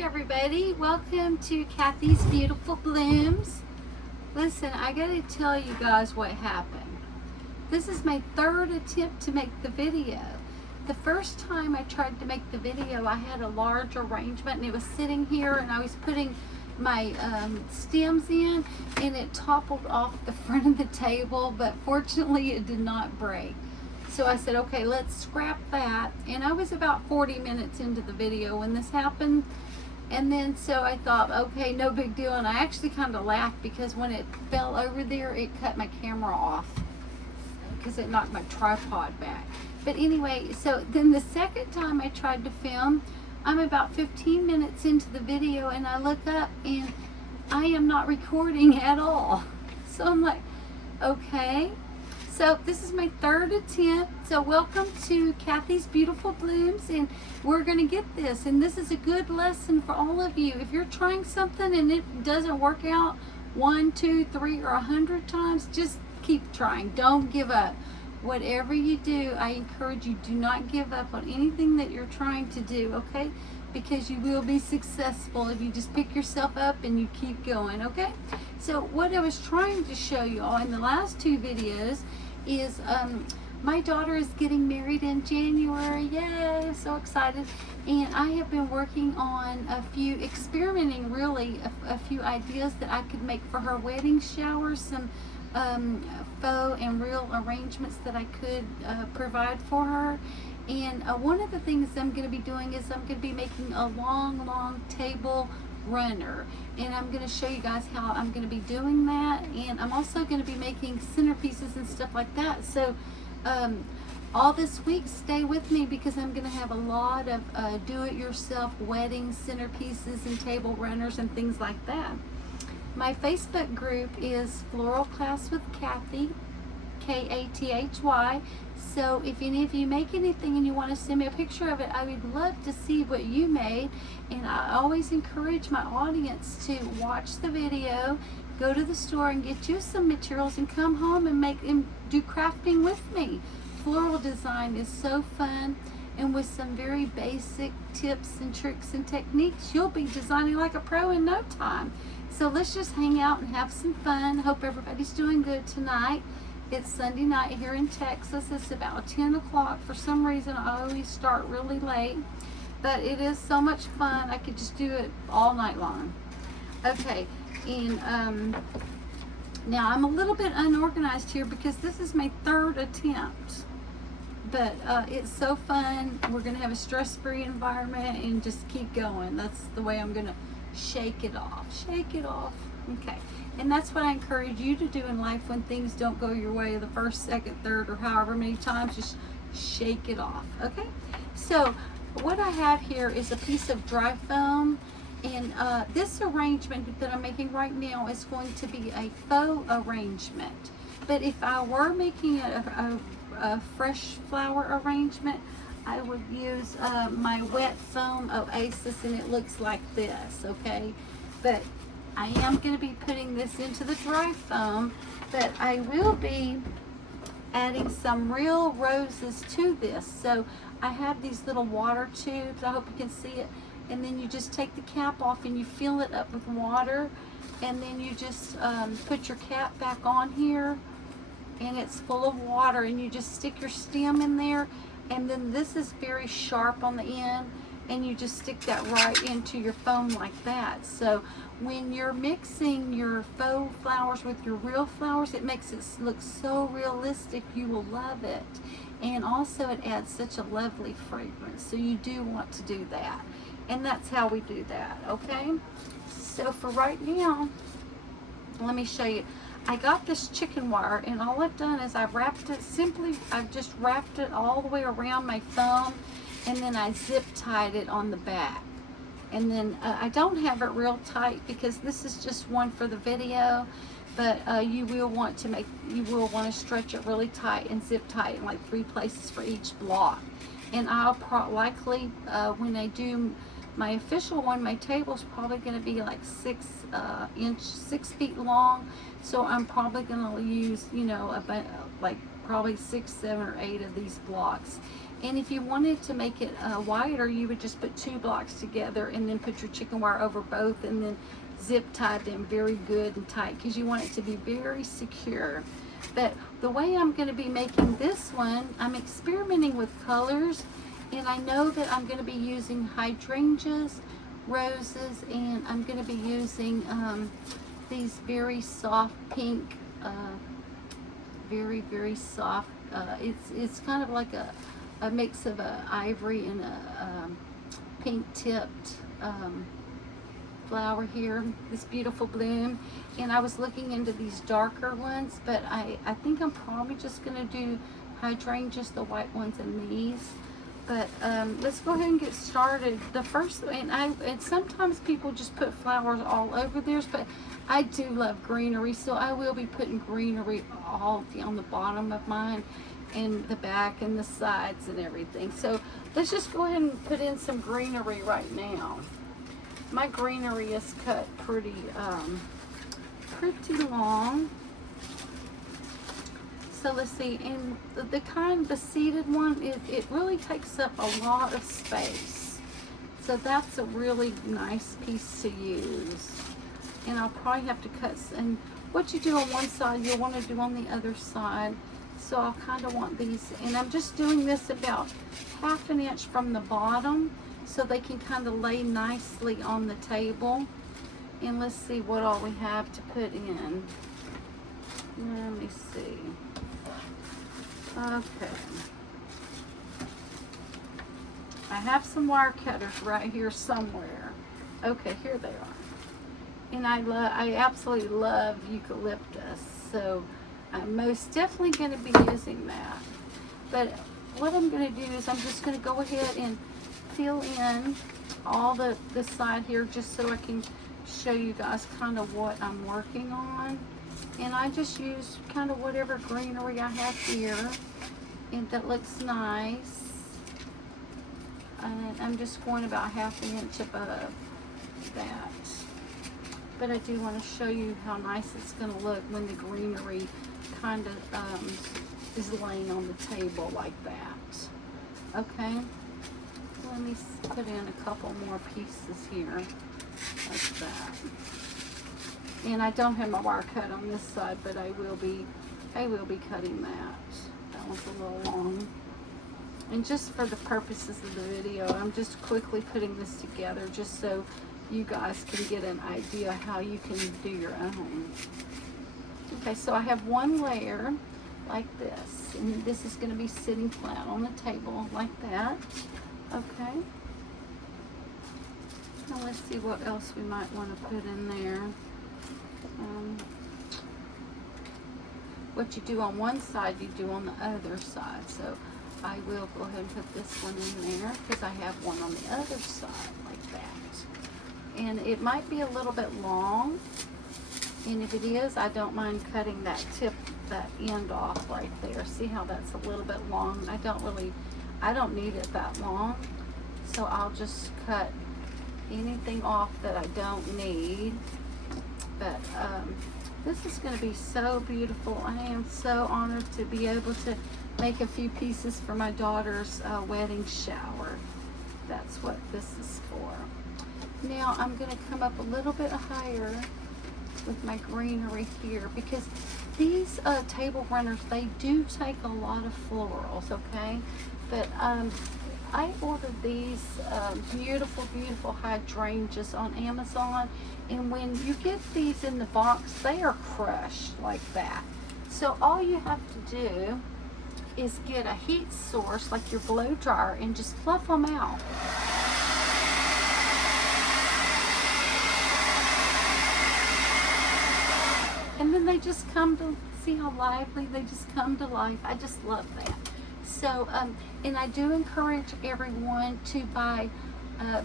Everybody, welcome to Kathy's Beautiful Blooms. Listen, I gotta tell you guys what happened. This is my third attempt to make the video. The first time I tried to make the video, I had a large arrangement and it was sitting here and I was putting my stems in and it toppled off the front of the table, but fortunately it did not break. So I said, okay, let's scrap that. And I was about 40 minutes into the video when this happened. And then so I thought, okay, no big deal. And I actually kind of laughed because when it fell over there, it cut my camera off because it knocked my tripod back. But anyway, so then the second time I tried to film, I'm about 15 minutes into the video and I look up and I am not recording at all. So I'm like, okay. So this is my third attempt. So welcome to Kathy's Beautiful Blooms, and we're going to get this. And this is a good lesson for all of you. If you're trying something and it doesn't work out 1, 2, 3, or 100 times, just keep trying. Don't give up. Whatever you do, I encourage you, do not give up on anything that you're trying to do, okay? Because you will be successful if you just pick yourself up and you keep going, okay? So what I was trying to show you all in the last two videos is my daughter is getting married in January. Yay, I'm so excited. And I have been working on experimenting really, a few ideas that I could make for her wedding shower, some faux and real arrangements that I could provide for her. And one of the things I'm going to be doing is I'm going to be making a long table runner, and I'm going to show you guys how I'm going to be doing that. And I'm also going to be making centerpieces and stuff like that. So all this week stay with me because I'm going to have a lot of do-it-yourself wedding centerpieces and table runners and things like that. My Facebook group is Floral Class with Kathy, Kathy. So if any of you make anything and you want to send me a picture of it, I would love to see what you made. And I always encourage my audience to watch the video, go to the store and get you some materials and come home and do crafting with me. Floral design is so fun, and with some very basic tips and tricks and techniques, you'll be designing like a pro in no time. So let's just hang out and have some fun. Hope everybody's doing good tonight. It's Sunday night here in Texas. It's about 10 o'clock. For some reason, I always start really late, but it is so much fun. I could just do it all night long. Okay, and now I'm a little bit unorganized here because this is my third attempt, but it's so fun. We're going to have a stress-free environment and just keep going. That's the way I'm going to shake it off. Shake it off. Okay. And that's what I encourage you to do in life when things don't go your way the first, second, third, or however many times. Just shake it off, okay? So what I have here is a piece of dry foam, and this arrangement that I'm making right now is going to be a faux arrangement. But if I were making a fresh flower arrangement, I would use my wet foam Oasis, and it looks like this, okay? But I am going to be putting this into the dry foam, but I will be adding some real roses to this. So I have these little water tubes, I hope you can see it, and then you just take the cap off and you fill it up with water, and then you just put your cap back on here, and it's full of water, and you just stick your stem in there, and then this is very sharp on the end, and you just stick that right into your foam like that. So when you're mixing your faux flowers with your real flowers, it makes it look so realistic. You will love it. And also it adds such a lovely fragrance. So you do want to do that. And that's how we do that, okay? So for right now, let me show you. I got this chicken wire, and all I've done is I've just wrapped it all the way around my thumb, and then I zip tied it on the back. And then I don't have it real tight because this is just one for the video, but you will want to stretch it really tight and zip tie it in like 3 places for each block. And I'll likely when I do my official one, my table's probably going to be like 6 feet long, so I'm probably going to use, you know, about like probably 6, 7, or 8 of these blocks. And if you wanted to make it wider, you would just put 2 blocks together and then put your chicken wire over both and then zip tie them very good and tight, because you want it to be very secure. But the way I'm going to be making this one, I'm experimenting with colors, and I know that I'm going to be using hydrangeas, roses, and I'm going to be using these very soft pink, very soft. It's kind of like a mix of a ivory and a pink tipped flower here, this beautiful bloom. And I was looking into these darker ones, but I think I'm probably just going to do hydrangeas, the white ones, and these. But let's go ahead and get started. The first, and sometimes people just put flowers all over theirs, but I do love greenery, so I will be putting greenery all on the bottom of mine, and the back and the sides and everything. So let's just go ahead and put in some greenery right now. My greenery is cut pretty long. So let's see, and the seeded one, it really takes up a lot of space. So that's a really nice piece to use. And I'll probably have to cut, and what you do on one side, you'll want to do on the other side. So I'll kind of want these, and I'm just doing this about 1/2 inch from the bottom so they can kind of lay nicely on the table. And let's see what all we have to put in. Let me see. Okay. I have some wire cutters right here somewhere. Okay, here they are. And I absolutely love eucalyptus, so I'm most definitely going to be using that. But what I'm going to do is I'm just going to go ahead and fill in all the side here, just so I can show you guys kind of what I'm working on. And I just use kind of whatever greenery I have here, and that looks nice. And I'm just going about 1/2 inch above that. But I do want to show you how nice it's going to look when the greenery kind of is laying on the table like that. Okay, let me put in a couple more pieces here like that. And I don't have my wire cut on this side, but I will be cutting that. That one's a little long. And just for the purposes of the video, I'm just quickly putting this together just so you guys can get an idea how you can do your own. Okay, so I have one layer like this, and this is going to be sitting flat on the table like that. Okay. Now let's see what else we might want to put in there. What you do on one side, you do on the other side. So I will go ahead and put this one in there because I have one on the other side like that. And it might be a little bit long, and if it is, I don't mind cutting that end off right there. See how that's a little bit long? I don't need it that long, so I'll just cut anything off that I don't need. But this is going to be so beautiful. I am so honored to be able to make a few pieces for my daughter's wedding shower. That's what this is for. Now I'm going to come up a little bit higher with my greenery here, because these table runners, they do take a lot of florals, okay? But I ordered these beautiful hydrangeas on Amazon, and when you get these in the box, they are crushed like that. So all you have to do is get a heat source like your blow dryer and just fluff them out. And then they just come to, see how lively, they just come to life. I just love that. So, and I do encourage everyone to buy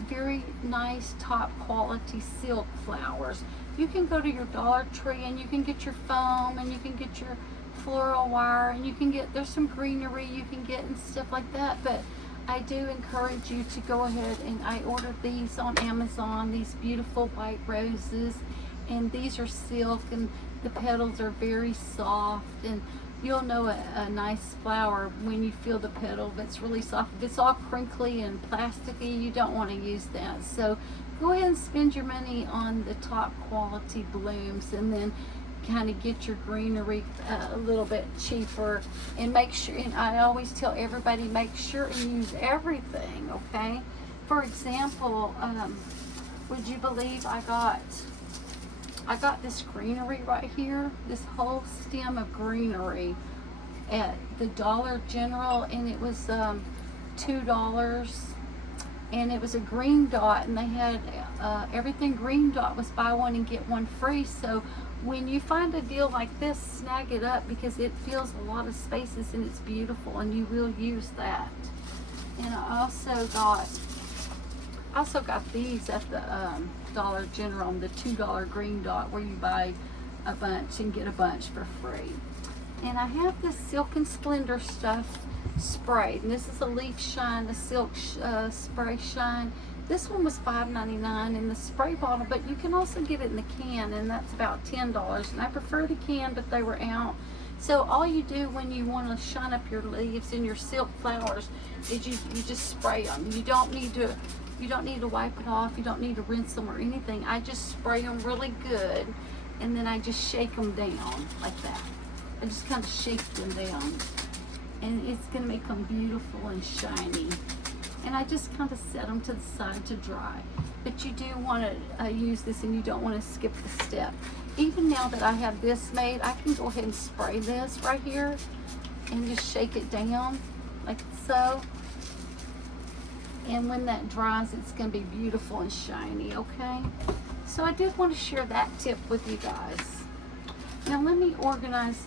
very nice top quality silk flowers. You can go to your Dollar Tree and you can get your foam, and you can get your floral wire, and you can get, there's some greenery you can get and stuff like that. But I do encourage you to go ahead, and I ordered these on Amazon, these beautiful white roses, and these are silk, and the petals are very soft, and you'll know a nice flower when you feel the petal. If it's really soft, if it's all crinkly and plasticky, you don't want to use that. So go ahead and spend your money on the top quality blooms, and then kind of get your greenery a little bit cheaper. And make sure, and I always tell everybody, make sure and use everything, okay? For example, would you believe I got this greenery right here, this whole stem of greenery at the Dollar General, and it was $2, and it was a green dot, and they had everything green dot was buy one and get one free. So when you find a deal like this, snag it up, because it fills a lot of spaces and it's beautiful, and you will use that. And I also got these at the Dollar General, the $2 green dot, where you buy a bunch and get a bunch for free. And I have this Silk and Splendor stuff sprayed, and this is a leaf shine, a silk spray shine. This one was $5.99 in the spray bottle, but you can also get it in the can, and that's about $10. And I prefer the can, but they were out. So all you do when you want to shine up your leaves and your silk flowers is you just spray them. You don't need to wipe it off. You don't need to rinse them or anything. I just spray them really good, and then I just shake them down like that. I just kind of shake them down, and it's going to make them beautiful and shiny. And I just kind of set them to the side to dry. But you do want to use this, and you don't want to skip the step. Even now that I have this made, I can go ahead and spray this right here and just shake it down like so. And when that dries, it's going to be beautiful and shiny, okay? So I did want to share that tip with you guys. Now let me organize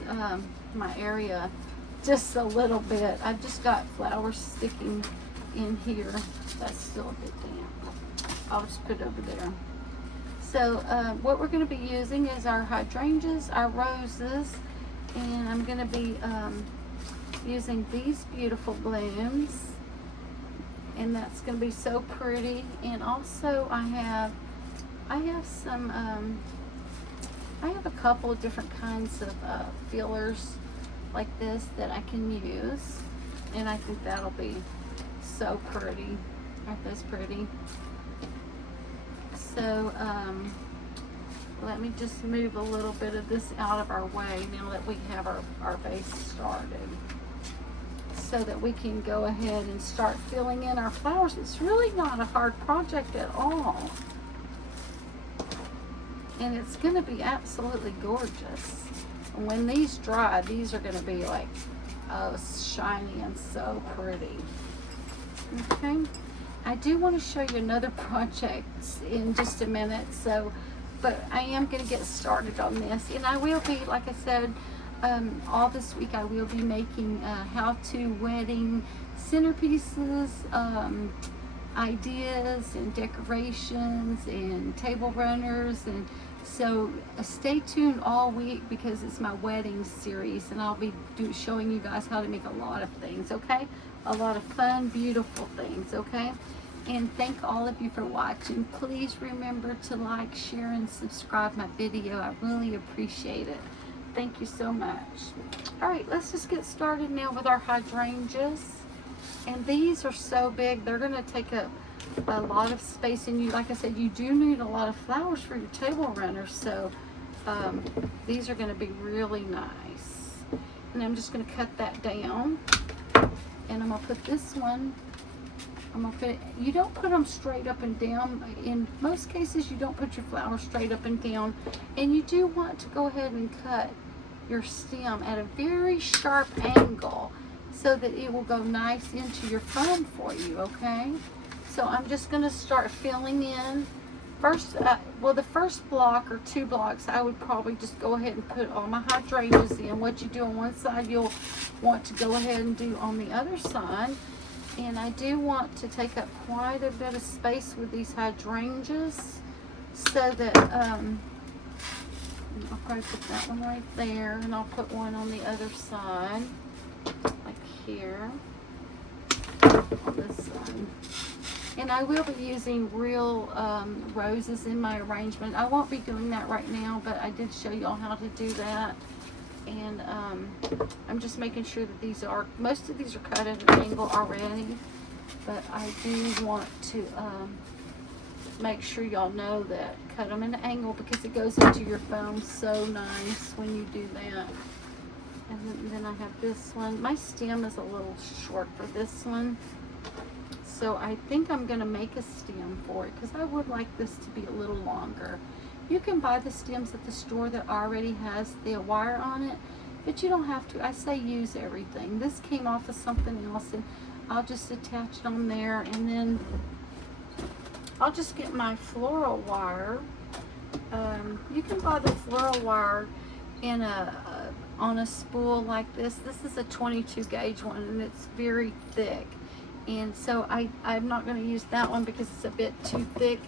my area just a little bit. I've just got flowers sticking in here. That's still a bit damp. I'll just put it over there. So what we're going to be using is our hydrangeas, our roses, and I'm going to be using these beautiful blooms, and that's going to be so pretty. And also I have some I have a couple of different kinds of fillers like this that I can use, and I think that'll be so pretty. Aren't those pretty? So let me just move a little bit of this out of our way now that we have our base started, so that we can go ahead and start filling in our flowers. It's really not a hard project at all, and it's going to be absolutely gorgeous. And when these dry, these are going to be like, oh, shiny and so pretty. Okay, I do want to show you another project in just a minute, so but I am going to get started on this, and I will be, like I said, all this week I will be making how-to wedding centerpieces, ideas and decorations and table runners, and so stay tuned all week, because it's my wedding series, and I'll be showing you guys how to make a lot of things, okay? A lot of fun, beautiful things, okay? And thank all of you for watching. Please remember to like, share, and subscribe my video. I really appreciate it. Thank you so much. All right, let's just get started now with our hydrangeas. And these are so big, they're gonna take up a lot of space, and you, like I said, you do need a lot of flowers for your table runners, so these are going to be really nice. And I'm just going to cut that down, and I'm going to put this one, I'm going to put it, you don't put them straight up and down. In most cases you don't put your flowers straight up and down, and you do want to go ahead and cut your stem at a very sharp angle so that it will go nice into your frame for you, okay? So I'm just going to start filling in. First, well, the first block or 2 blocks, I would probably just go ahead and put all my hydrangeas in. What you do on one side, you'll want to go ahead and do on the other side. And I do want to take up quite a bit of space with these hydrangeas, so that I'll probably put that one right there, and I'll put one on the other side, like here, on this side. And I will be using real roses in my arrangement. I won't be doing that right now, but I did show y'all how to do that. And I'm just making sure that most of these are cut at an angle already, but I do want to make sure y'all know that. Cut them at an angle because it goes into your foam so nice when you do that. And then I have this one. My stem is a little short for this one, so I think I'm going to make a stem for it because I would like this to be a little longer. You can buy the stems at the store that already has the wire on it, but you don't have to. I say use everything. This came off of something else, and I'll just attach it on there, and then I'll just get my floral wire. You can buy the floral wire in on a spool like this. This is a 22 gauge one, and it's very thick. And so I'm not going to use that one because it's a bit too thick.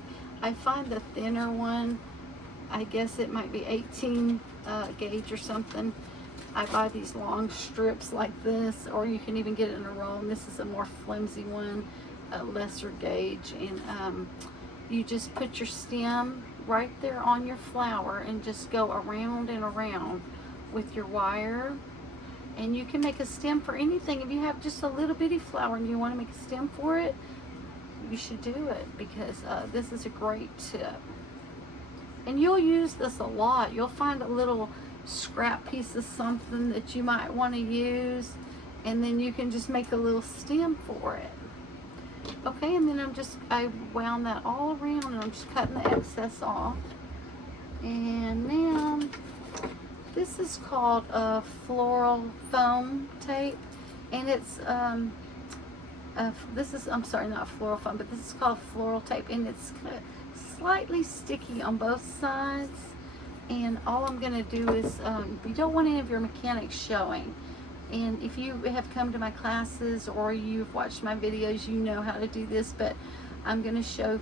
I find the thinner one, I guess it might be 18 gauge or something. I buy these long strips like this, or you can even get it in a roll, and this is a more flimsy one, a lesser gauge. And you just put your stem right there on your flower and just go around and around with your wire. And you can make a stem for anything. If you have just a little bitty flower and you want to make a stem for it, you should do it, because this is a great tip. And you'll use this a lot. You'll find a little scrap piece of something that you might want to use, and then you can just make a little stem for it. Okay, and then I wound that all around, and I'm just cutting the excess off. And now this is called a floral foam tape, and it's I'm sorry, not floral foam, but this is called floral tape, and it's slightly sticky on both sides. And all I'm going to do is, you don't want any of your mechanics showing. And if you have come to my classes or you've watched my videos, you know how to do this, but I'm going to show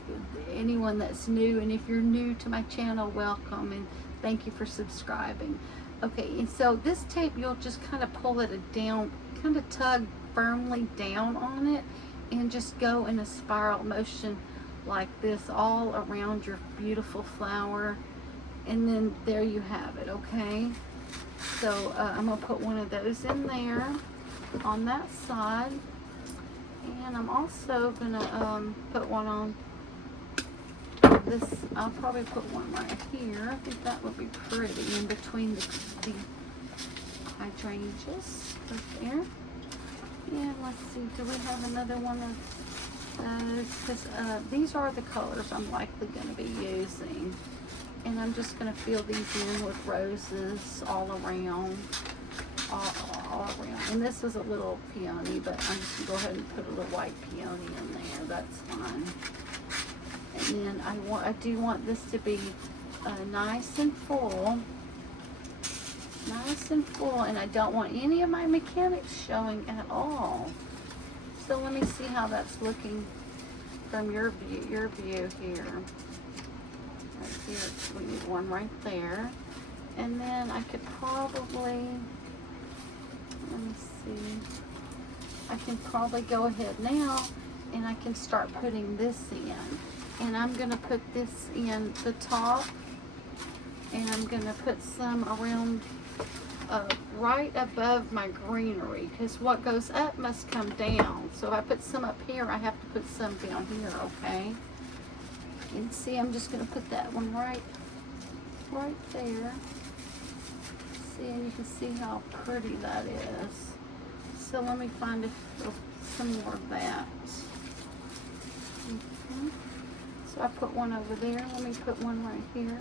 anyone that's new. And if you're new to my channel, welcome, and thank you for subscribing. Okay, and so this tape, you'll just kind of pull it down, kind of tug firmly down on it, and just go in a spiral motion like this all around your beautiful flower. And then there you have it. Okay, so I'm gonna put one of those in there on that side, and I'm also gonna put one on this. I'll probably put one right here. I think that would be pretty in between the hydrangeas right there. And let's see, do we have another one of those? Because these are the colors I'm likely going to be using. And I'm just going to fill these in with roses all around. All around. And this is a little peony, but I'm just going to go ahead and put a little white peony in there. That's fine. And then I do want this to be nice and full. Nice and full, and I don't want any of my mechanics showing at all. So let me see how that's looking from your view here. Right here, we need one right there. And then I could probably, let me see, I can probably go ahead now and I can start putting this in. And I'm going to put this in the top, and I'm going to put some around right above my greenery, because what goes up must come down. So if I put some up here, I have to put some down here, okay? And see, I'm just going to put that one right there. See, and you can see how pretty that is. So let me find some more of that. Okay. So I put one over there. Let me put one right here.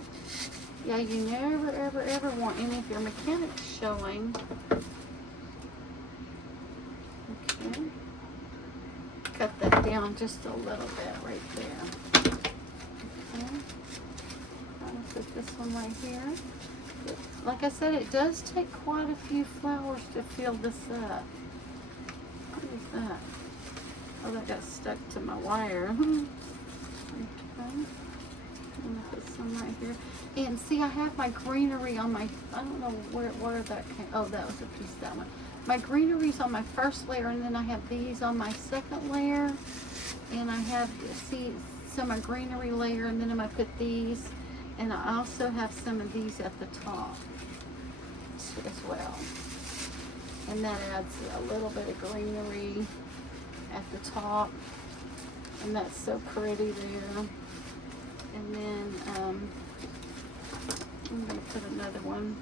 Yeah, you never, ever, ever want any of your mechanics showing. Okay. Cut that down just a little bit right there. Okay. I'm going to put this one right here. Like I said, it does take quite a few flowers to fill this up. What is that? Oh, that got stuck to my wire. Okay. I'm going to put some right here. And see, I have my greenery on my, I don't know where that came, oh, that was a piece of that one. My greenery's on my first layer, and then I have these on my second layer. And I have, see, so my greenery layer, and then I'm going to put these. And I also have some of these at the top, as well. And that adds a little bit of greenery at the top. And that's so pretty there. And then I'm going to put another one.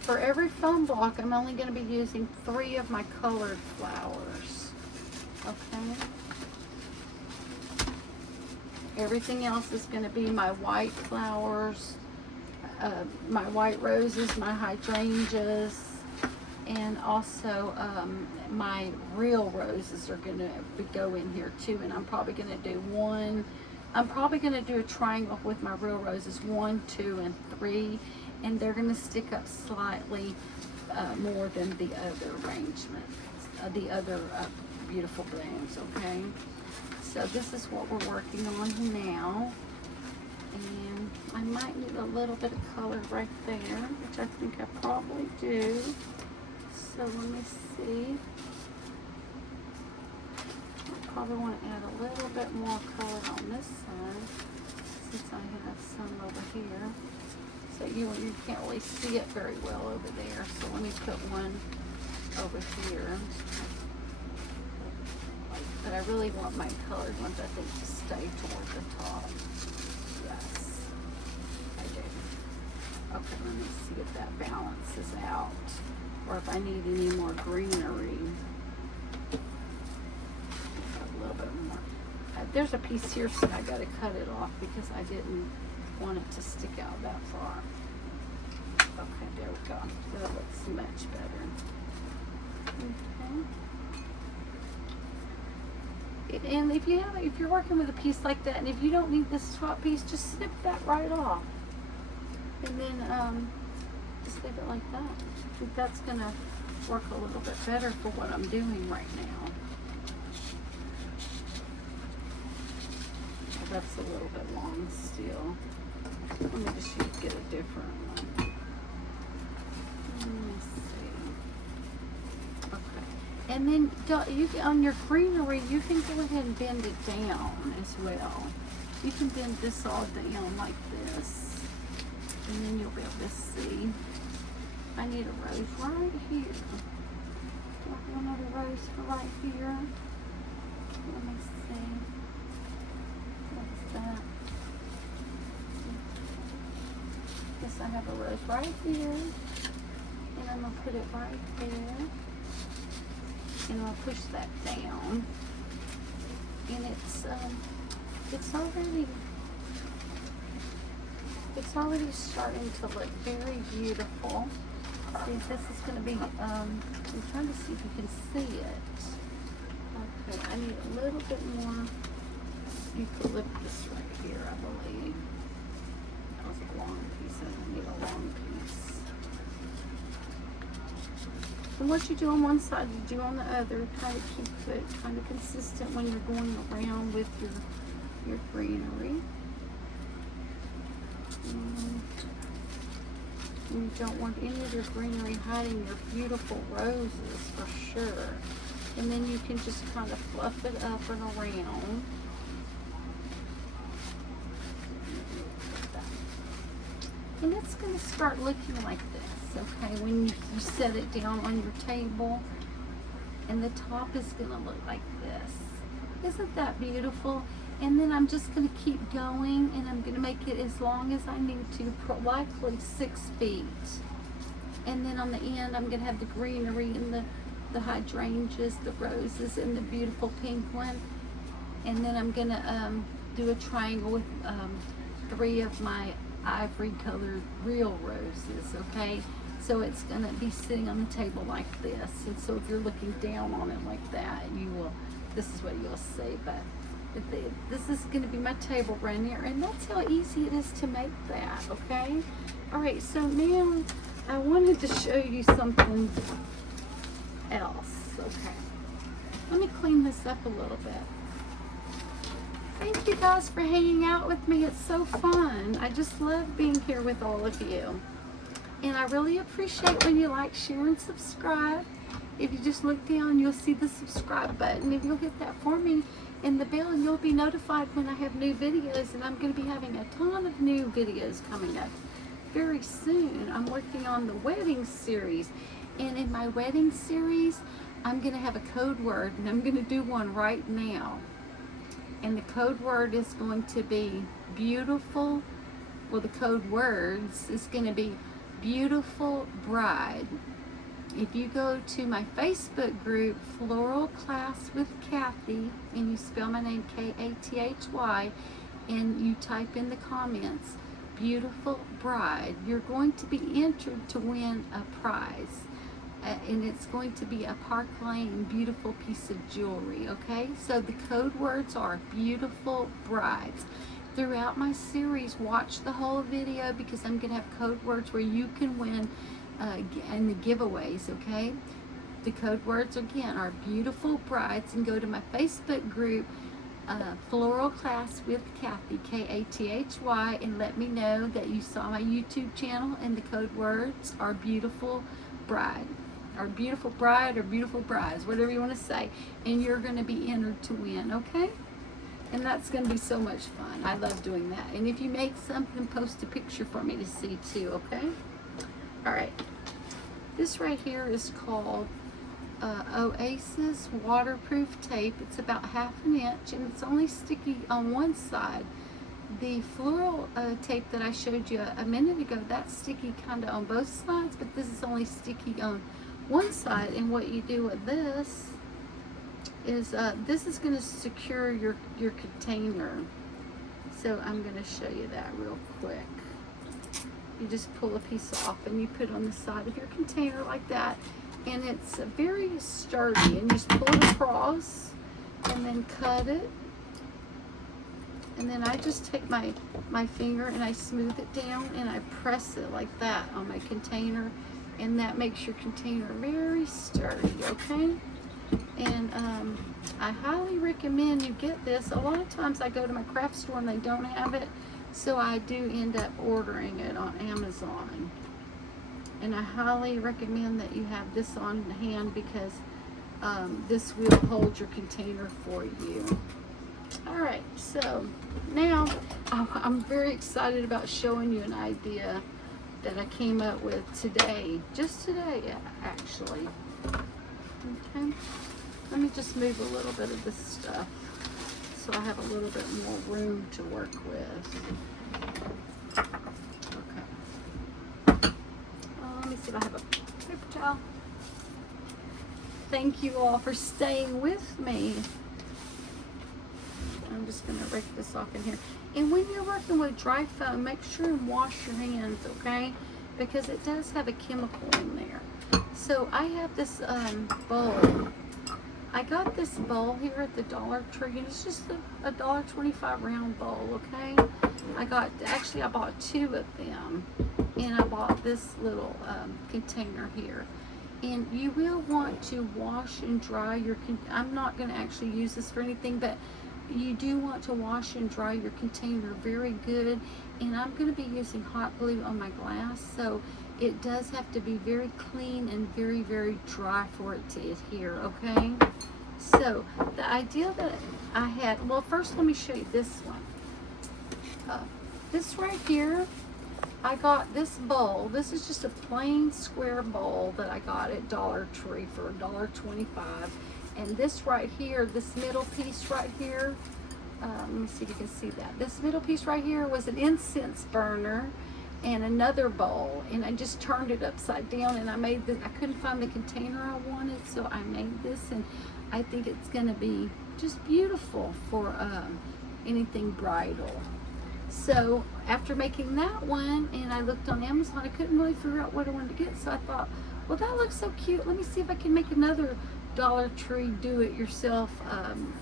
For every foam block, I'm only going to be using 3 of my colored flowers. Okay? Everything else is going to be my white flowers, my white roses, my hydrangeas, and also my real roses are going to go in here too. And I'm probably going to do a triangle with my real roses, 1, 2, and 3, and they're going to stick up slightly more than the other arrangements, the other beautiful blooms. Okay, so this is what we're working on now, and I might need a little bit of color right there, which I think I probably do. So let me see. I probably want to add a little bit more color on this side, since I have some over here. So you can't really see it very well over there. So let me put one over here. But I really want my colored ones, I think, to stay toward the top. Yes, I do. Okay, let me see if that balances out, or if I need any more greenery. A little bit more. There's a piece here, so I got to cut it off because I didn't want it to stick out that far. Okay, there we go. That looks much better. Okay. And if you're working with a piece like that, and if you don't need this top piece, just snip that right off, and then just leave it like that. I think that's gonna work a little bit better for what I'm doing right now. That's a little bit long still. Let me just get a different one. Let me see. Okay. And then on your greenery, you can go ahead and bend it down as well. You can bend this all down like this, and then you'll be able to see. I need a rose right here. Do I have another rose for right here? Let me see. What's that? Yes, I have a rose right here, and I'm gonna put it right there, and I'll push that down, and it's already starting to look very beautiful. See, this is going to be, I'm trying to see if you can see it. Okay, I need a little bit more eucalyptus right here, I believe. That was a long piece, I need a long piece. And what you do on one side, you do on the other. Kind of keep it kind of consistent when you're going around with your greenery. You don't want any of your greenery hiding your beautiful roses for sure. And then you can just kind of fluff it up and around. And it's going to start looking like this, okay? When you set it down on your table, and the top is going to look like this. Isn't that beautiful? And then I'm just going to keep going, and I'm going to make it as long as I need to, likely 6 feet. And then on the end, I'm going to have the greenery and the hydrangeas, the roses, and the beautiful pink one. And then I'm going to do a triangle with 3 of my ivory colored real roses, okay? So it's going to be sitting on the table like this. And so if you're looking down on it like that, this is what you'll see. But this is going to be my table right here, and that's how easy it is to make that, okay? All right, so now I wanted to show you something else, okay? Let me clean this up a little bit. Thank you guys for hanging out with me. It's so fun. I just love being here with all of you. And I really appreciate when you like, share, and subscribe. If you just look down, you'll see the subscribe button. If you'll hit that for me and the bell, and you'll be notified when I have new videos. And I'm going to be having a ton of new videos coming up. very soon I'm working on the wedding series, and in my wedding series I'm gonna have a code word, and I'm gonna do one right now, and the code word is going to be beautiful. Well, the code words is going to be beautiful bride. If you go to my Facebook group, Floral Class with Kathy, and you spell my name Kathy, and you type in the comments, beautiful bride, you're going to be entered to win a prize. And it's going to be a Park Lane beautiful piece of jewelry, okay? So the code words are beautiful brides. Throughout my series, watch the whole video, because I'm going to have code words where you can win in the giveaways, okay? The code words again are beautiful brides, and go to my Facebook group, Floral Class with Kathy, Kathy, and let me know that you saw my YouTube channel, and the code words are beautiful bride, or beautiful bride, or beautiful brides, whatever you want to say, and you're going to be entered to win, okay? And that's going to be so much fun. I love doing that. And if you make something, post a picture for me to see too, okay? All right. This right here is called Oasis waterproof tape. It's about 1/2 inch, and it's only sticky on one side. The floral tape that I showed you a minute ago, that's sticky kind of on both sides, but this is only sticky on one side. And what you do with this is this is going to secure your container. So I'm going to show you that real quick. You just pull a piece off and you put it on the side of your container like that, and it's very sturdy, and you just pull it across and then cut it, and then I just take my finger and I smooth it down and I press it like that on my container, and that makes your container very sturdy, okay? And I highly recommend you get this. A lot of times I go to my craft store and they don't have it, so I do end up ordering it on Amazon. And I highly recommend that you have this on hand, because this will hold your container for you. Alright, so now I'm very excited about showing you an idea that I came up with today. Just today, actually. Okay, let me just move a little bit of this stuff so I have a little bit more room to work with. Okay. Let me see if I have a paper towel. Thank you all for staying with me. I'm just going to rake this off in here. And when you're working with dry foam, make sure and wash your hands, okay? Because it does have a chemical in there. So I have this bowl. I got this bowl here at the Dollar Tree, and it's just a $1.25 round bowl, okay? I bought 2 of them, and I bought this little container here. And you will want to wash and dry your, I'm not going to actually use this for anything, but you do want to wash and dry your container very good. And I'm going to be using hot glue on my glass, so it does have to be very clean and very, very dry for it to adhere, okay? So the idea that I had, well, first let me show you this one. This right here, I got this bowl. This is just a plain square bowl that I got at Dollar Tree for $1.25. And this right here, this middle piece right here, let me see if you can see that. This middle piece right here was an incense burner and another bowl, and I just turned it upside down, and I made this. I couldn't find the container I wanted, so I made this, and I think it's going to be just beautiful for anything bridal. So after making that one, and I looked on Amazon, I couldn't really figure out what I wanted to get, so I thought, well, that looks so cute. Let me see if I can make another Dollar Tree do-it-yourself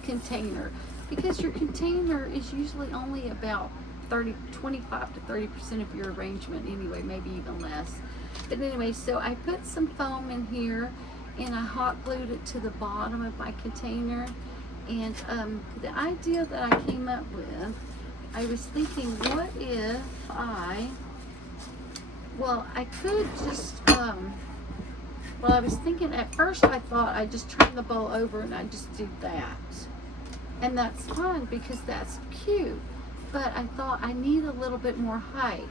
container, because your container is usually only about 25 to 30% of your arrangement anyway, maybe even less. But anyway, so I put some foam in here, and I hot glued it to the bottom of my container. And the idea that I came up with, I was thinking, what if I could just, I was thinking at first, I thought I'd just turn the bowl over and I'd just do that. And that's fine because that's cute. But I thought I need a little bit more height.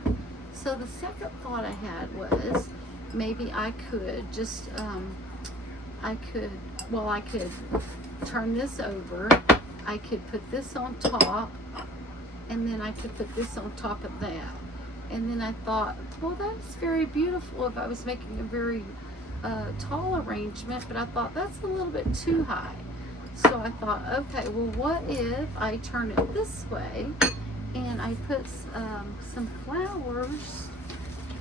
So the second thought I had was maybe I could just, I could turn this over. I could put this on top, and then I could put this on top of that. And then I thought, well, that's very beautiful if I was making a very tall arrangement, but I thought that's a little bit too high. So I thought, okay, well, what if I turn it this way and I put some flowers.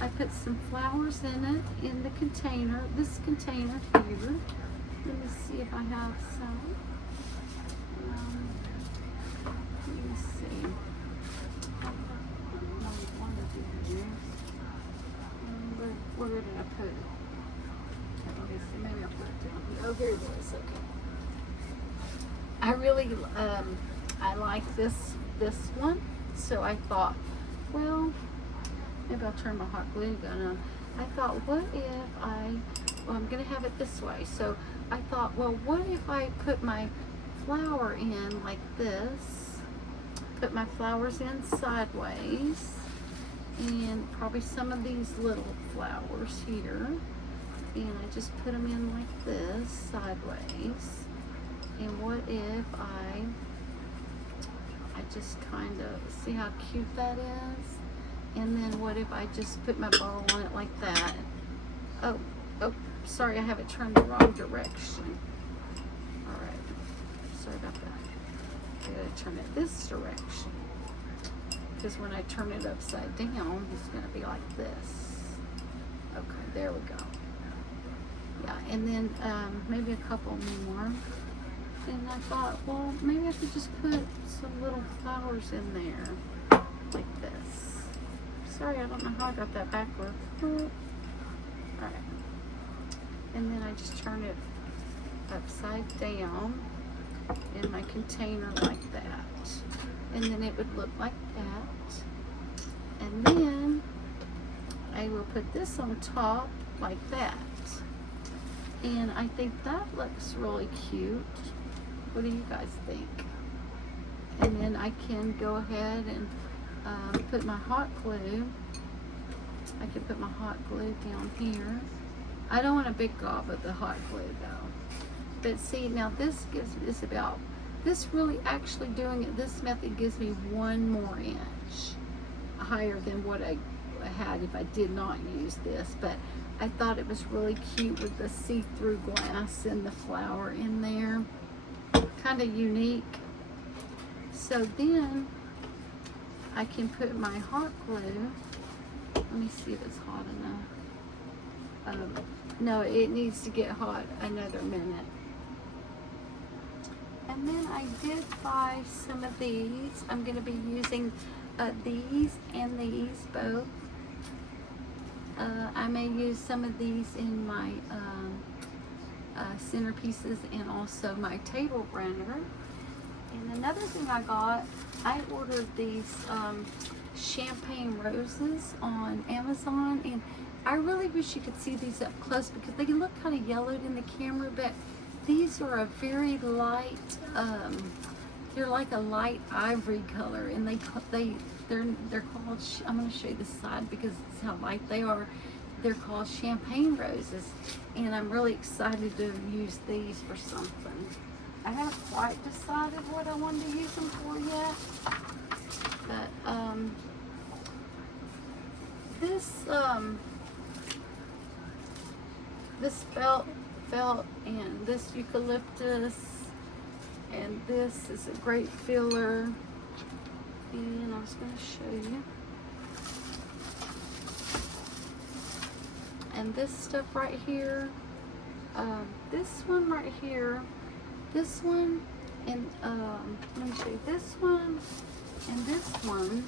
I put some flowers in it, in the container, this container here. Let me see if I have some. Let me see. Where did I put it? Okay, so maybe I'll put it down here. Oh, here it is. Okay. I really, I like this one, so I thought, well, maybe I'll turn my hot glue gun on. I thought, what if I'm gonna have it this way. So I thought, well, what if I put my flower in like this, put my flowers in sideways, and probably some of these little flowers here, and I just put them in like this, sideways. And what if I just kind of, see how cute that is? And then what if I just put my bowl on it like that? Oh, sorry, I have it turned the wrong direction. All right, sorry about that. I gotta turn it this direction, because when I turn it upside down, it's gonna be like this. Okay, there we go. Yeah, and then maybe a couple more. And I thought, well, maybe I could just put some little flowers in there, like this. Sorry, I don't know how I got that backward. Alright. And then I just turn it upside down in my container like that. And then it would look like that. And then I will put this on top like that. And I think that looks really cute. What do you guys think? And then I can go ahead and put my hot glue. I can put my hot glue down here. I don't want a big gob of the hot glue though. But see, now this really actually doing it, this method gives me 1 more inch higher than what I had if I did not use this. But I thought it was really cute with the see-through glass and the flower in there. Kind of unique. So then I can put my hot glue. Let me see if it's hot enough. No, it needs to get hot another minute. And then I did buy some of these. I'm going to be using these and these both. I may use some of these in my centerpieces and also my table runner. And another thing I got, I ordered these champagne roses on Amazon, and I really wish you could see these up close because they look kind of yellowed in the camera, but these are a very light, they're like a light ivory color, and they're called, I'm going to show you the side because it's how light they are. They're called champagne roses, and I'm really excited to use these for something. I haven't quite decided what I wanted to use them for yet, but this felt and this eucalyptus, and this is a great filler, and I was going to show you. And this stuff right here, this one right here, this one, and let me show you this one and this one.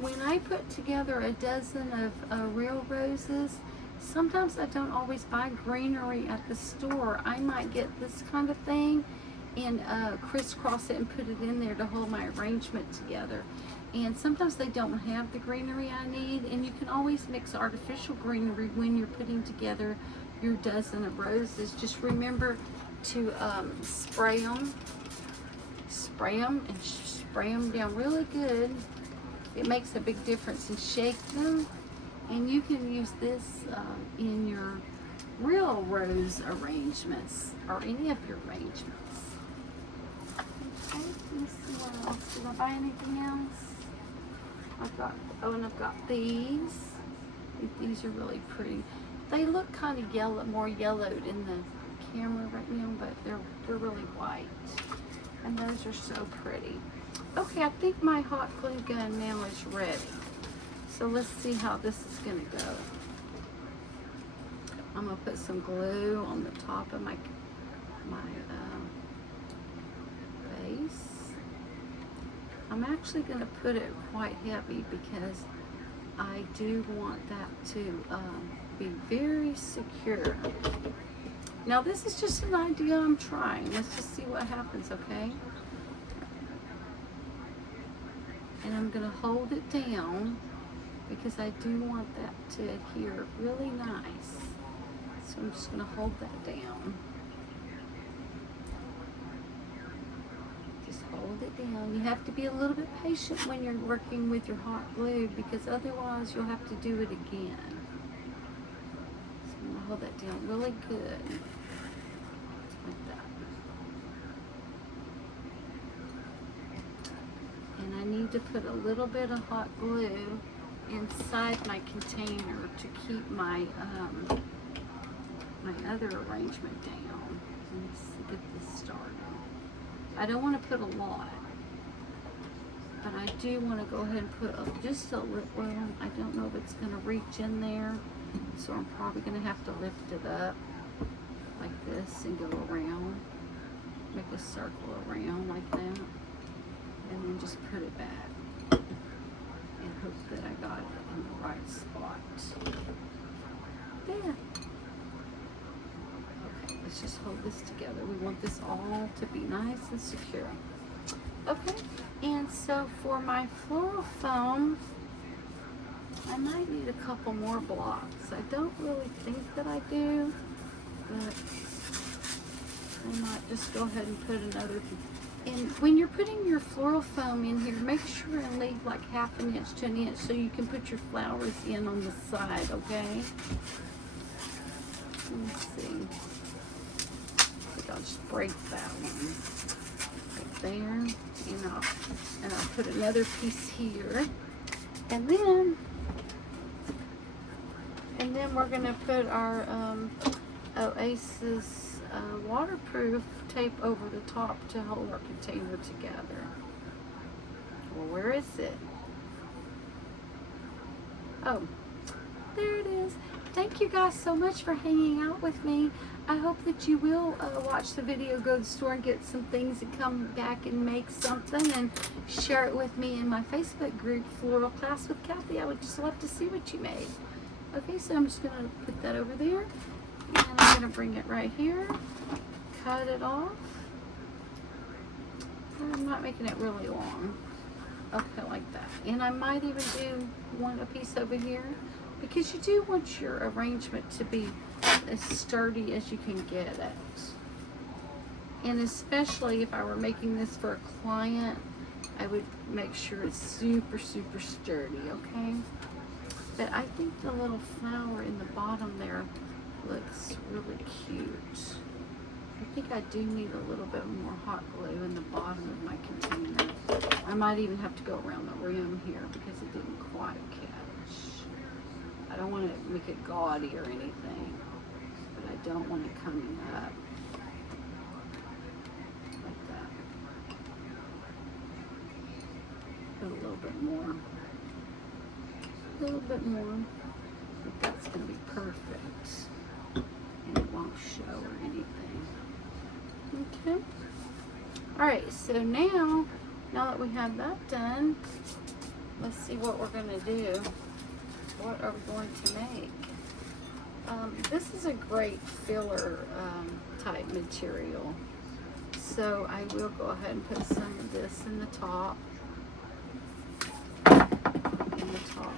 When I put together a dozen of real roses, sometimes I don't always buy greenery at the store. I might get this kind of thing and crisscross it and put it in there to hold my arrangement together. And sometimes they don't have the greenery I need, and you can always mix artificial greenery when you're putting together your dozen of roses. Just remember to spray them and spray them down really good. It makes a big difference. And shake them And you can use this in your real rose arrangements or any of your arrangements. Okay, let's see what else. Did I buy anything else? I've got, oh, and I've got these. I think these are really pretty. They look kind of yellow, more yellowed in the camera right now, but they're really white. And those are so pretty. Okay, I think my hot glue gun now is ready. So let's see how this is gonna go. I'm gonna put some glue on the top of my base. I'm actually gonna put it quite heavy because I do want that to be very secure. Now this is just an idea I'm trying. Let's just see what happens, okay? And I'm gonna hold it down because I do want that to adhere really nice. So I'm just gonna hold that down. Just hold it down. You have to be a little bit patient when you're working with your hot glue because otherwise you'll have to do it again. So I'm gonna hold that down really good. Like that. And I need to put a little bit of hot glue inside my container to keep my my other arrangement down. Let's get this started. I don't want to put a lot, but I do want to go ahead and put just a little. Well, I don't know if it's going to reach in there, so I'm probably going to have to lift it up like this and go around, make a circle around like that, and then just put it back and hope that I got it in the right spot. There. Okay, let's just hold this together. We want this all to be nice and secure. Okay, and so for my floral foam, I might need a couple more blocks. I don't really think that I do, but I might just go ahead and put another. And when you're putting your floral foam in here, make sure and leave like 1/2 inch to 1 inch so you can put your flowers in on the side, okay? Let's see. I think I'll just break that one right there. And I'll put another piece here. And then we're gonna put our Oasis waterproof tape over the top to hold our container together. Well, where is it? Oh, there it is. Thank you guys so much for hanging out with me. I hope that you will watch the video, go to the store and get some things and come back and make something and share it with me in my Facebook group, Floral Class with Kathy. I would just love to see what you made. Okay, so I'm just gonna put that over there. And I'm going to bring it right here, cut it off. I'm not making it really long. Okay, like that. And I might even do a piece over here because you do want your arrangement to be as sturdy as you can get it. And especially if I were making this for a client, I would make sure it's super, super sturdy, okay? But I think the little flower in the bottom there looks really cute. I think I do need a little bit more hot glue in the bottom of my container. I might even have to go around the rim here because it didn't quite catch. I don't want to make it gaudy or anything, but I don't want it coming up like that. Put a little bit more. A little bit more. I think that's going to be perfect. And it won't show or anything. Okay. Alright, so now that we have that done, let's see what we're going to do. What are we going to make? This is a great filler type material. So I will go ahead and put some of this in the top. In the top.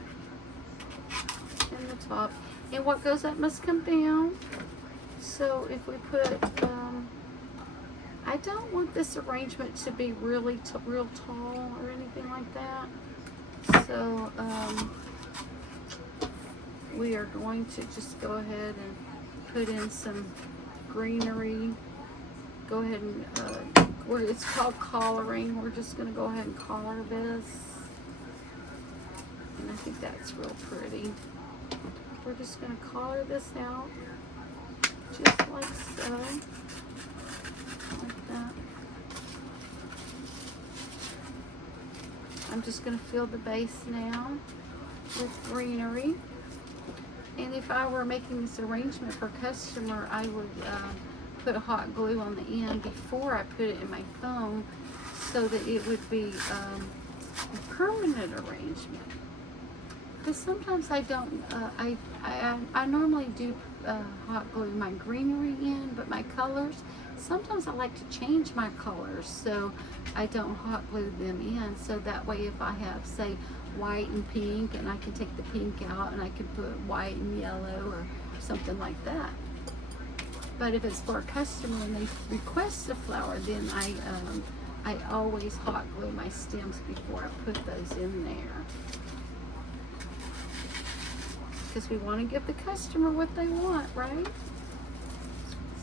In the top. And what goes up must come down. So if we put, I don't want this arrangement to be really real tall or anything like that. So we are going to just go ahead and put in some greenery. Go ahead and, it's called collaring. We're just going to go ahead and collar this. And I think that's real pretty. We're just going to collar this out, just like so. Like that. I'm just going to fill the base now with greenery. And if I were making this arrangement for a customer, I would put a hot glue on the end before I put it in my foam so that it would be a permanent arrangement. Because sometimes I don't, I normally do hot glue my greenery in, but my colors, sometimes I like to change my colors so I don't hot glue them in. So that way if I have, say, white and pink, and I can take the pink out and I can put white and yellow or something like that. But if it's for a customer and they request a flower, then I always hot glue my stems before I put those in there. Because we want to give the customer what they want, right?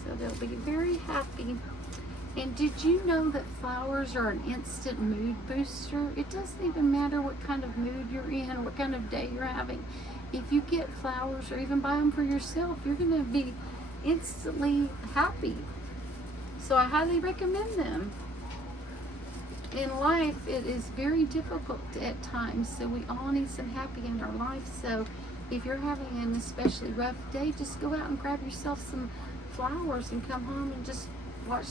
So they'll be very happy. And did you know that flowers are an instant mood booster? It doesn't even matter what kind of mood you're in, what kind of day you're having. If you get flowers or even buy them for yourself, you're going to be instantly happy. So I highly recommend them. In life, it is very difficult at times, so we all need some happy in our life. So if you're having an especially rough day, just go out and grab yourself some flowers and come home and just watch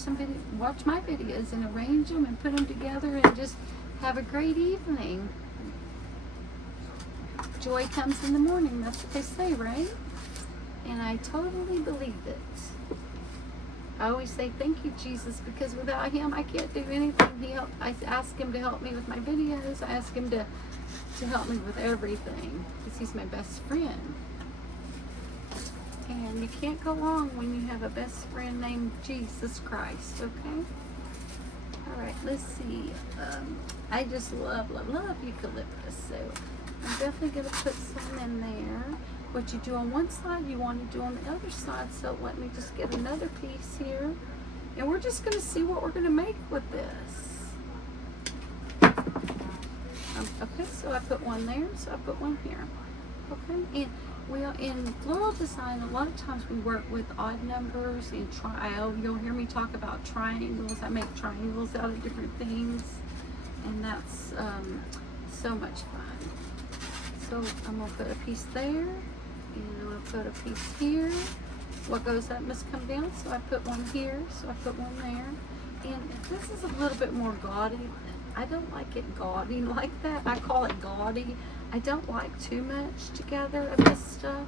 my videos and arrange them and put them together and just have a great evening. Joy comes in the morning, that's what they say, right? And I totally believe it. I always say thank you, Jesus, because without him I can't do anything. I ask him to help me with my videos. I ask him to help me with everything because he's my best friend. And you can't go wrong when you have a best friend named Jesus Christ, okay? All right, let's see. I just love eucalyptus, so I'm definitely going to put some in there. What you do on one side, you want to do on the other side. So let me just get another piece here. And we're just going to see what we're going to make with this. Okay, so I put one there, so I put one here. Okay, and in floral design, a lot of times we work with odd numbers and you'll hear me talk about triangles. I make triangles out of different things, and that's so much fun. So I'm going to put a piece there, and I'm going to put a piece here. What goes up must come down, so I put one here, so I put one there. And this is a little bit more gaudy. I don't like it gaudy like that. I call it gaudy. I don't like too much together of this stuff,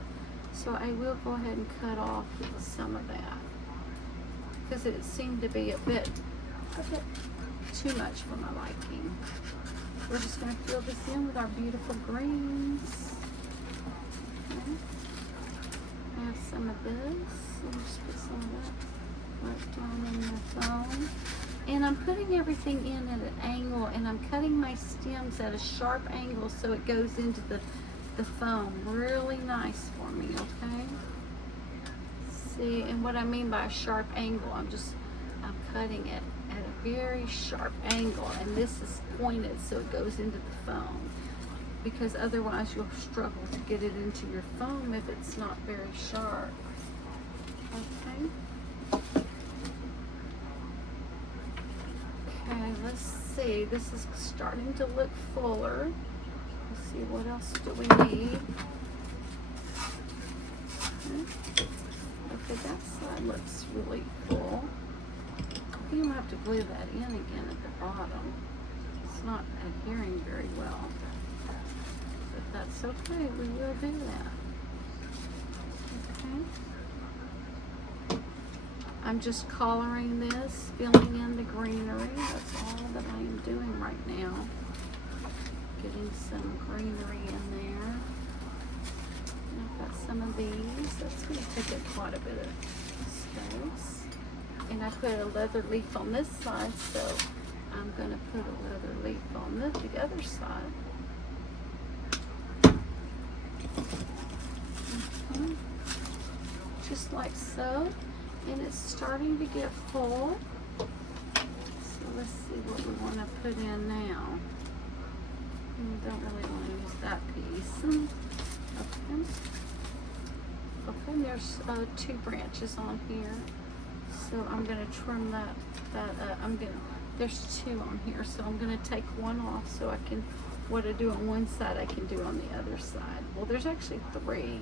so I will go ahead and cut off some of that because it seemed to be a bit too much for my liking. We're just going to fill this in with our beautiful greens. Okay. I have some of this. Let me just put some of that right down in the foam. And I'm putting everything in at an angle, and I'm cutting my stems at a sharp angle so it goes into the foam. Really nice for me, okay? See, and what I mean by a sharp angle, I'm cutting it at a very sharp angle, and this is pointed so it goes into the foam, because otherwise you'll struggle to get it into your foam if it's not very sharp. Okay. Okay, let's see. This is starting to look fuller. Let's see, what else do we need? Okay, that side looks really full. I think I'm going to have to glue that in again at the bottom. It's not adhering very well. But that's okay. We will do that. Okay. I'm just coloring this, filling in the greenery. That's all that I am doing right now. Getting some greenery in there. And I've got some of these. That's going to take up quite a bit of space. And I put a leather leaf on this side, so I'm going to put a leather leaf on the other side. just like so. And it's starting to get full. So let's see what we want to put in now. Don't really want to use that piece. Okay. Okay, and there's 2 branches on here. So I'm going to trim that there's 2 on here. So I'm going to take one off so I can, what I do on one side, I can do on the other side. Well, there's actually 3,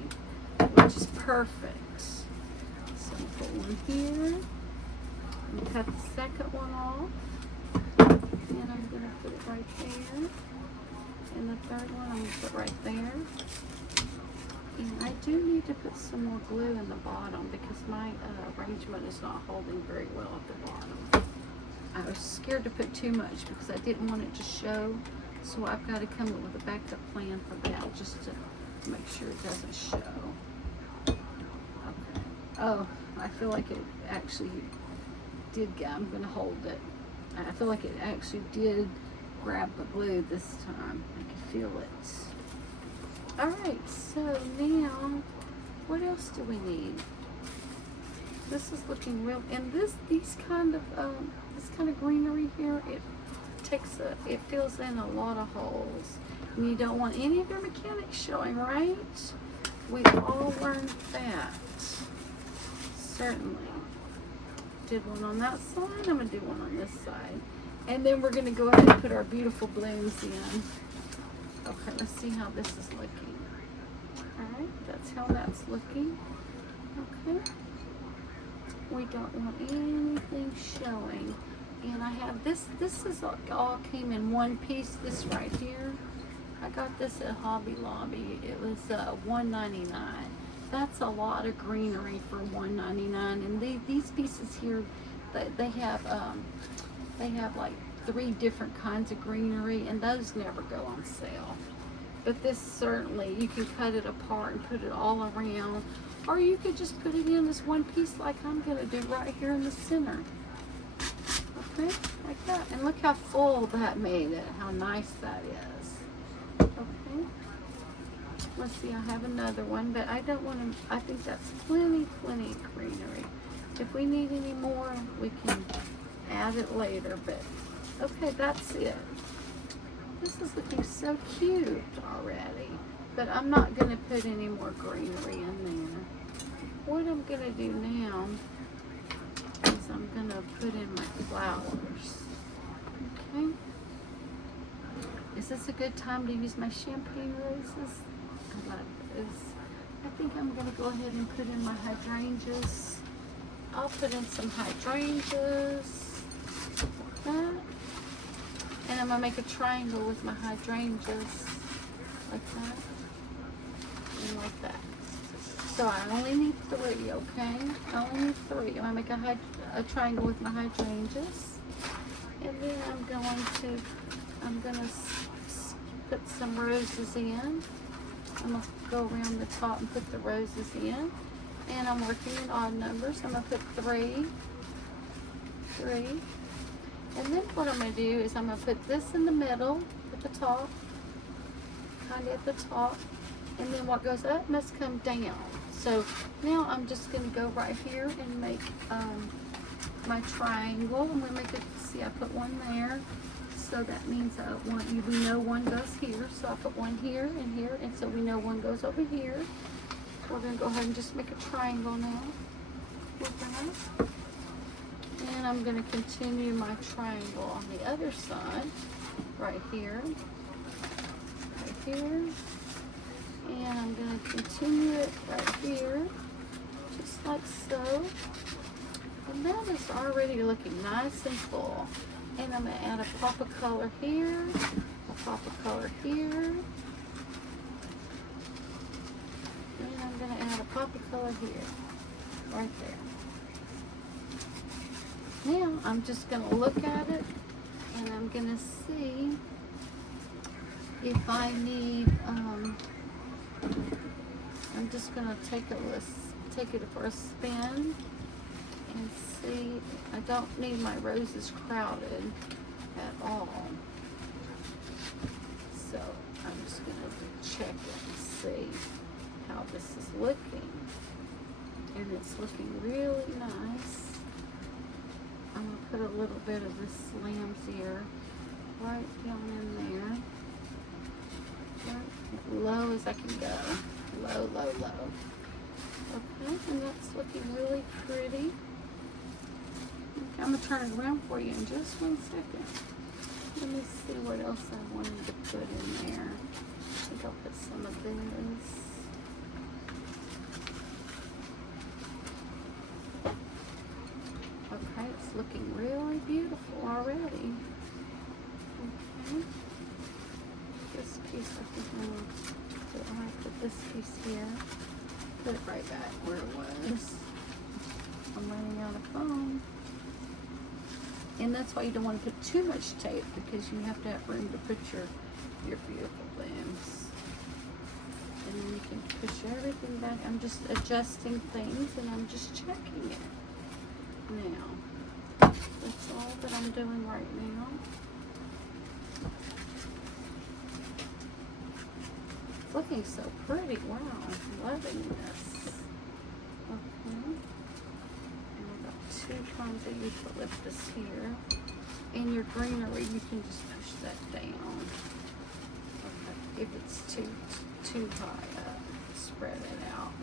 which is perfect. So I'll put one here. And cut the second one off. And I'm going to put it right there. And the third one I'm going to put right there. And I do need to put some more glue in the bottom because my arrangement is not holding very well at the bottom. I was scared to put too much because I didn't want it to show. So I've got to come up with a backup plan for that just to make sure it doesn't show. Okay. Oh, I feel like it actually did, I'm going to hold it. I feel like it actually did grab the glue this time. I can feel it. Alright, so now, what else do we need? This is looking real, and these kind of greenery here, it fills in a lot of holes. And you don't want any of your mechanics showing, right? We've all learned that. Certainly. Did one on that side, I'm going to do one on this side. And then we're going to go ahead and put our beautiful blooms in. Okay, let's see how this is looking. Alright, that's how that's looking. Okay. We don't want anything showing. And I have this is all came in one piece, this right here. I got this at Hobby Lobby. It was $1.99. That's a lot of greenery for $1.99. And these pieces here, they have like 3 different kinds of greenery, and those never go on sale. But this certainly, you can cut it apart and put it all around, or you could just put it in as one piece like I'm going to do right here in the center. Okay, like that. And look how full that made it, how nice that is. Okay, let's see, I have another one, but I don't want to, I think that's plenty of greenery. If we need any more, we can add it later, but okay, that's it. This is looking so cute already, but I'm not going to put any more greenery in there. What I'm going to do now is I'm going to put in my flowers. Okay. Is this a good time to use my champagne roses? I love this. I think I'm going to go ahead and put in my hydrangeas. I'll put in some hydrangeas. Like that. And I'm going to make a triangle with my hydrangeas. Like that. And like that. So I only need 3, okay? I only need 3. I'm going to make a triangle with my hydrangeas. And then I'm going to put some roses in. I'm going to go around the top and put the roses in. And I'm working in odd numbers. I'm going to put 3. And then what I'm going to do is I'm going to put this in the middle at the top. Kind of at the top. And then what goes up must come down. So now I'm just going to go right here and make my triangle. I'm going to make it, see, I put one there. So that means we know one goes here. So I put one here, and so we know one goes over here. We're going to go ahead and just make a triangle now with that. And I'm going to continue my triangle on the other side, right here, and I'm going to continue it right here, just like so. And that is already looking nice and full. And I'm going to add a pop of color here, a pop of color here, and I'm going to add a pop of color here, right there. Now I'm just going to look at it, and I'm going to see if I need, I'm just going to take it for a spin and see. I don't need my roses crowded at all. So I'm just going to check it and see how this is looking. And it it's looking really nice. I'm going to put a little bit of this lamb's ear right down in there. Right, as low as I can go. Low, low, low. Okay, and that's looking really pretty. Okay, I'm going to turn it around for you in just 1 second. Let me see what else I wanted to put in there. I think I'll put some of this. Okay, it's looking really beautiful already. Okay. This piece, I think I'm going to put this piece here. Put it right back where it was. I'm running out of foam. And that's why you don't want to put too much tape, because you have to have room to put your beautiful blooms. And then you can push everything back. I'm just adjusting things and I'm just checking it. Now, that's all that I'm doing right now. It's looking so pretty. Wow, I'm loving this. Okay. And I've got 2 tons of eucalyptus here. In your greenery, you can just push that down. Okay. If it's too high up, spread it out.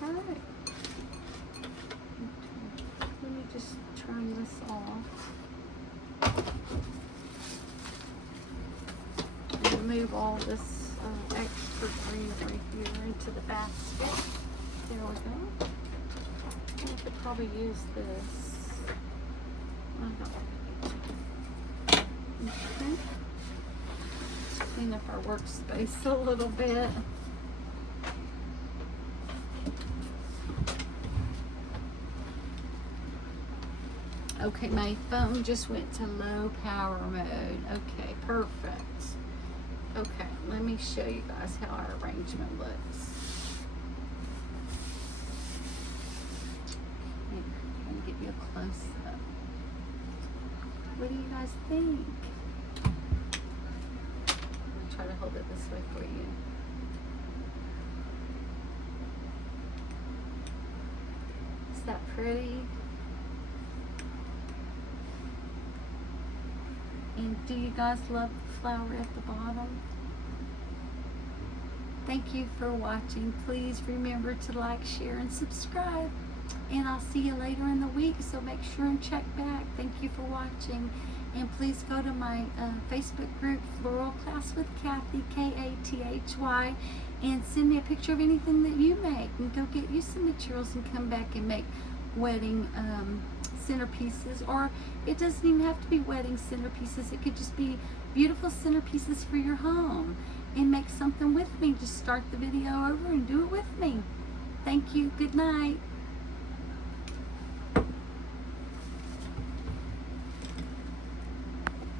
Okay. Alright. Okay. Let me just turn this off. And move all this extra greenery here into the basket. There we go. I could probably use this. I don't like it. Okay. Let's clean up our workspace a little bit. Okay, my phone just went to low power mode. Okay, perfect. Okay, let me show you guys how our arrangement looks. Here, let me give you a close up. What do you guys think? I'm gonna try to hold it this way for you. Is that pretty? And do you guys love the flower at the bottom? Thank you for watching. Please remember to like, share, and subscribe. And I'll see you later in the week, so make sure and check back. Thank you for watching. And please go to my Facebook group, Floral Class with Kathy, Kathy, and send me a picture of anything that you make. And go get you some materials and come back and make wedding centerpieces, or it doesn't even have to be wedding centerpieces. It could just be beautiful centerpieces for your home, and make something with me. Just start the video over and do it with me. Thank you. Good night.